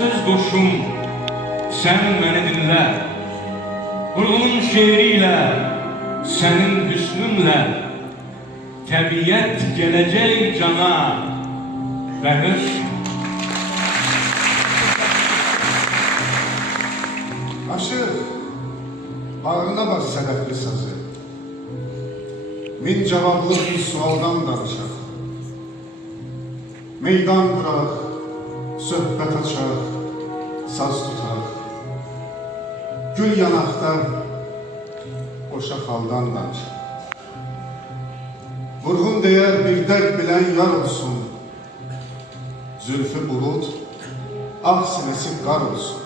söz qoşum, sən məni dinlə. Vurğunun şeiriyle, senin hüsnünlə təbiət gələcək cana və hüsn. Aşıq, bağrına bas sədəfli sazı. Min cavablı bir sualdan danışaq. Meydan quraq, söhbət açaq, saz tutaq. Gül yanaqda, boşa xaldan danışaq. Vurğun deyər bir dərd bilən yar olsun. Zülfü bulut, ağ sinəsi qar olsun.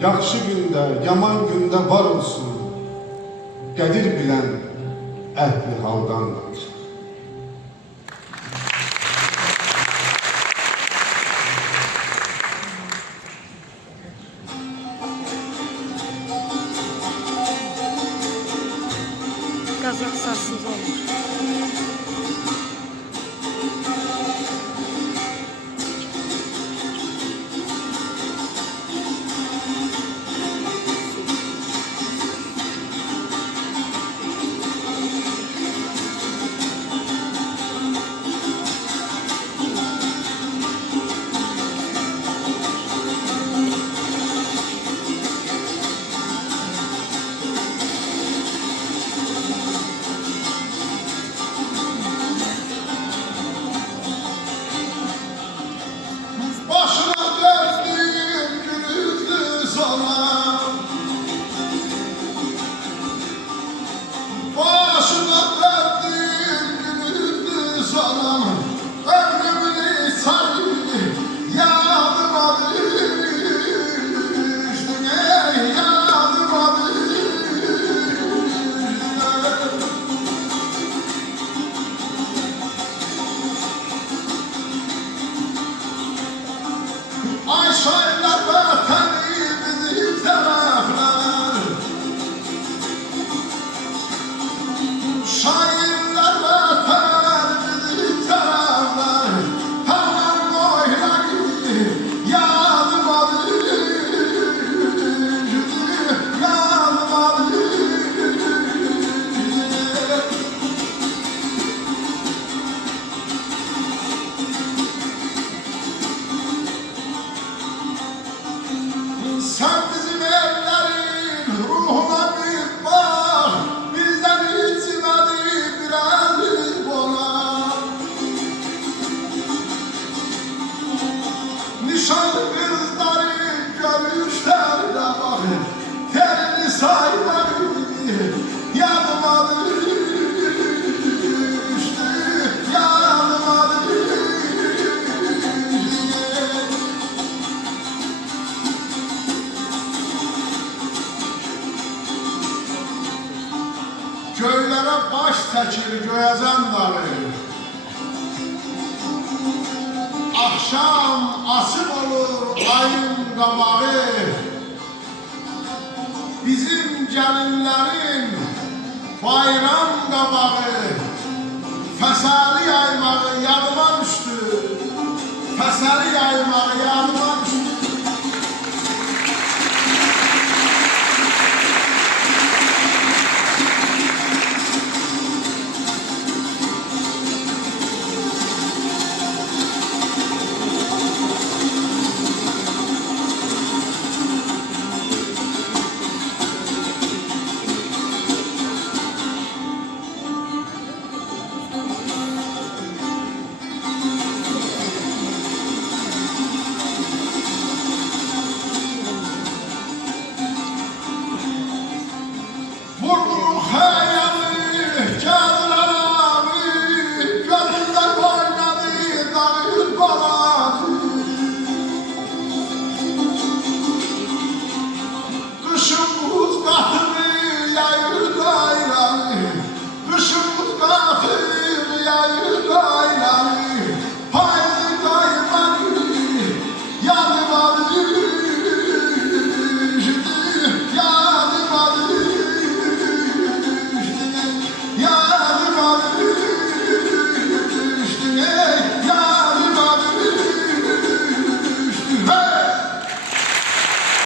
Yaxşı gündə, yaman gündə var olsun. Qədir bilən əhli haldan danışaq. Qazaq sarsız olur. Ay şairler vatani bizim taraflar. Şairler vatani bizim taraflar. Tamam oyları yadım adı. Yadım adı. Sen bizim ellerin ruhuna bir bak, bizden içmedi biraz bola. Nişanlı kızların görüşlerine bak, terini sayları yanıma düştü, yanıma düştü. Göylere baş çəkir göyəzən dalı. Akşam açıq olur ayın qabağı. Bizim gəlinlərin bayram qabağı. Fəsəli yaymağı yadıma düşdü. Fəsəli yaymağı